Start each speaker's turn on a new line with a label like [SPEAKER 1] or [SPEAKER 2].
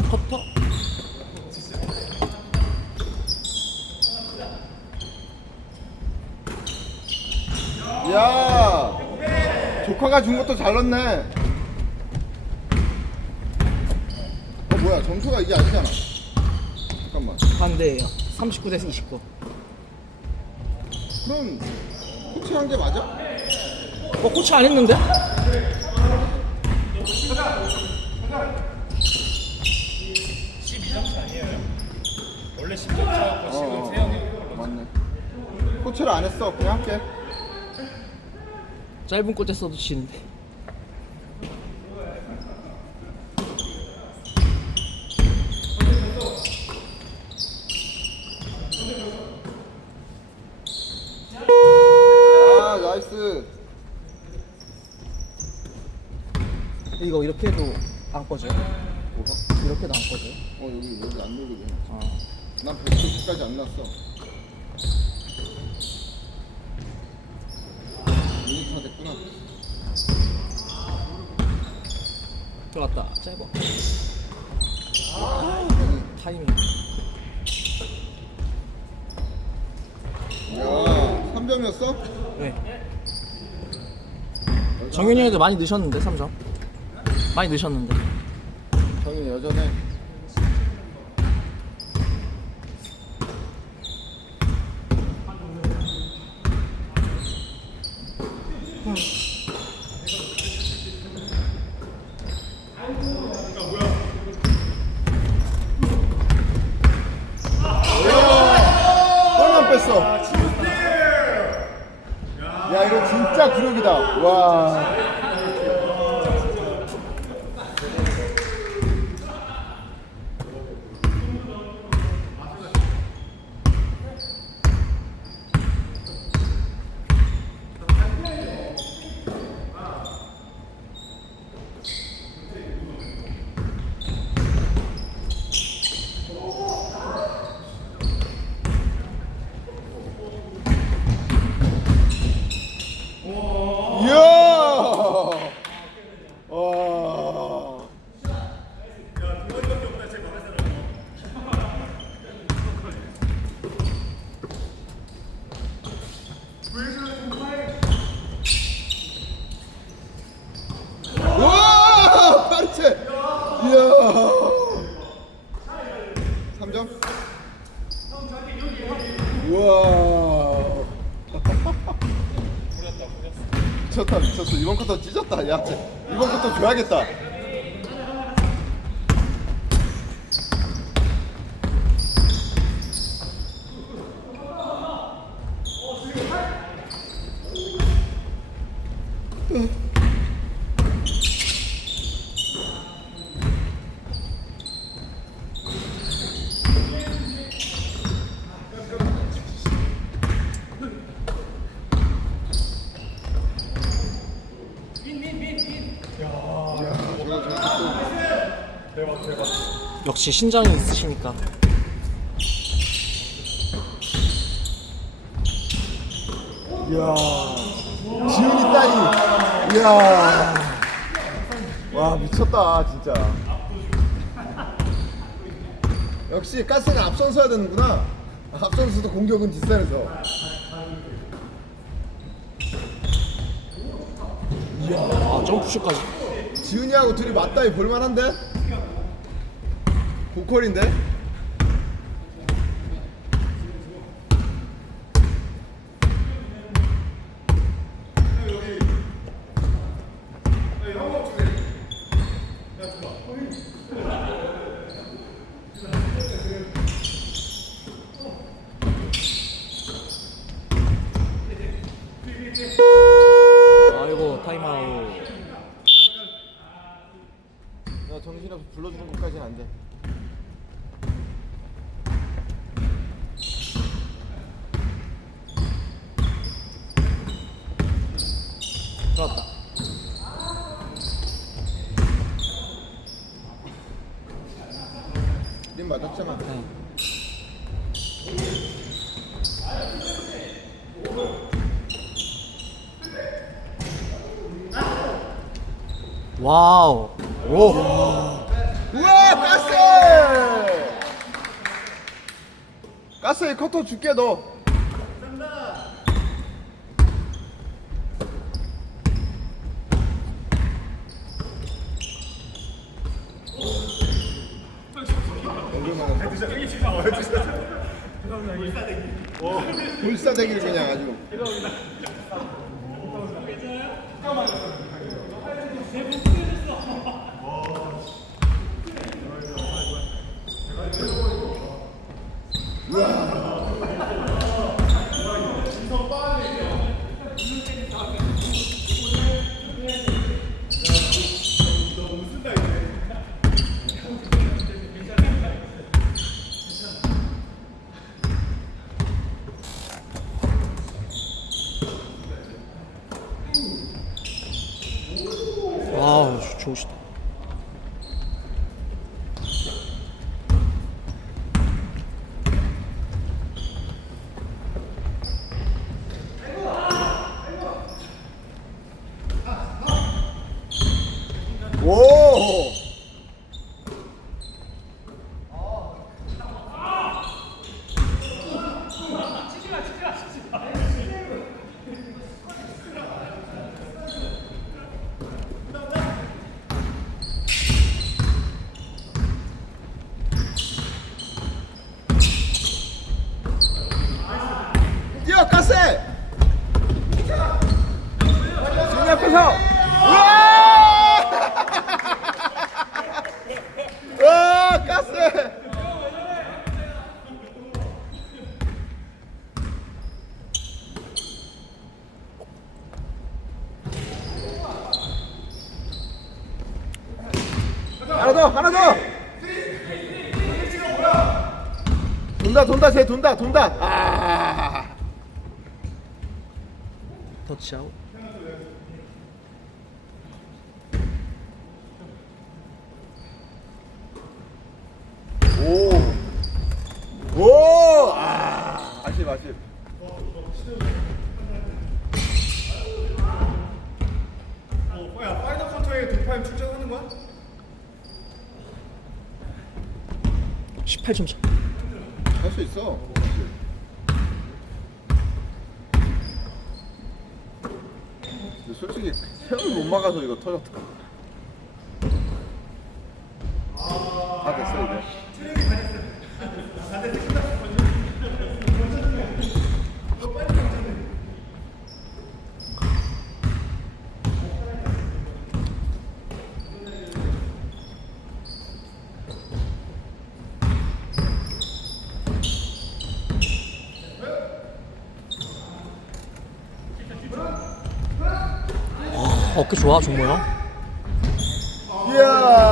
[SPEAKER 1] 커터?
[SPEAKER 2] 야 조카가 준 것도 잘 넣네 어 뭐야 점수가 이게 아니잖아 잠깐만
[SPEAKER 1] 반대예요. 39 대서 29.
[SPEAKER 2] 그럼 코치 한 게 맞아?
[SPEAKER 1] 어, 코치 안 했는데?
[SPEAKER 3] 원래 10점 차였고
[SPEAKER 2] 어,
[SPEAKER 3] 지금
[SPEAKER 2] 어,
[SPEAKER 3] 세영이
[SPEAKER 2] 어, 맞네. 코치를 안 했어. 그냥 할게.
[SPEAKER 1] 짧은 골대 써도 치는데.
[SPEAKER 2] 아 나이스.
[SPEAKER 1] 이거 이렇게 해도 안 꺼져요?
[SPEAKER 2] 뭐가?
[SPEAKER 1] 안 꺼져요?
[SPEAKER 2] 어 여기 여기 안 들거든
[SPEAKER 1] 아.
[SPEAKER 2] 난 100까지 안 났어 유니타 됐구나
[SPEAKER 1] 들어갔다. 짧아. 타이밍.
[SPEAKER 2] 야 3점이었어?
[SPEAKER 1] 네. 정현이 형도 많이 넣으셨는데 3점. 많이 넣으셨는데.
[SPEAKER 2] 정이 여전해 야 이거 진짜 굴욕이다. 와 이야! 와. 와! 파리채! 이야! 3점? 우와! 미쳤다 미쳤어. 이번 컷도 찢었다. 야 쟤, 이번 컷도 줘야겠다
[SPEAKER 3] 대박 대박
[SPEAKER 1] 역시 신장이 있으시니까.
[SPEAKER 2] 이야 지훈이 딸이 이야 와 미쳤다 진짜 역시 가스가 앞선 서야 되는구나 앞선서도 공격은 뒷선에서
[SPEAKER 1] 아, 점프슛까지.
[SPEAKER 2] 지훈이하고 둘이 맞다이 볼만한데? 고퀄인데?
[SPEAKER 1] 아이고, 타임아웃.
[SPEAKER 2] 야 정신없이 불러주는 것까지는 안돼 맞았잖아.
[SPEAKER 1] 응. 와우. 오.
[SPEAKER 2] 우와 가스! 가스 커터 줄게 너. 불사대기를 그냥 아주.
[SPEAKER 1] 아우 좋으시다.
[SPEAKER 2] 오. 뛰어 가스! 승리 앞에서! 우와! 와 가스! 하나 더 하나 더 돈다 돈다 쟤 돈다 돈다 아
[SPEAKER 1] 터치아웃.
[SPEAKER 2] 오! 오! 아! 아쉽 아쉽
[SPEAKER 3] 어, 야 파이널 쿼터에 동파임 출전하는 거야?
[SPEAKER 1] 18점 차.
[SPEAKER 2] 할 수 있어. 솔직히 세월을 못 막아서 이거 터졌다 다
[SPEAKER 1] 어깨 좋아 종모야.
[SPEAKER 2] 이야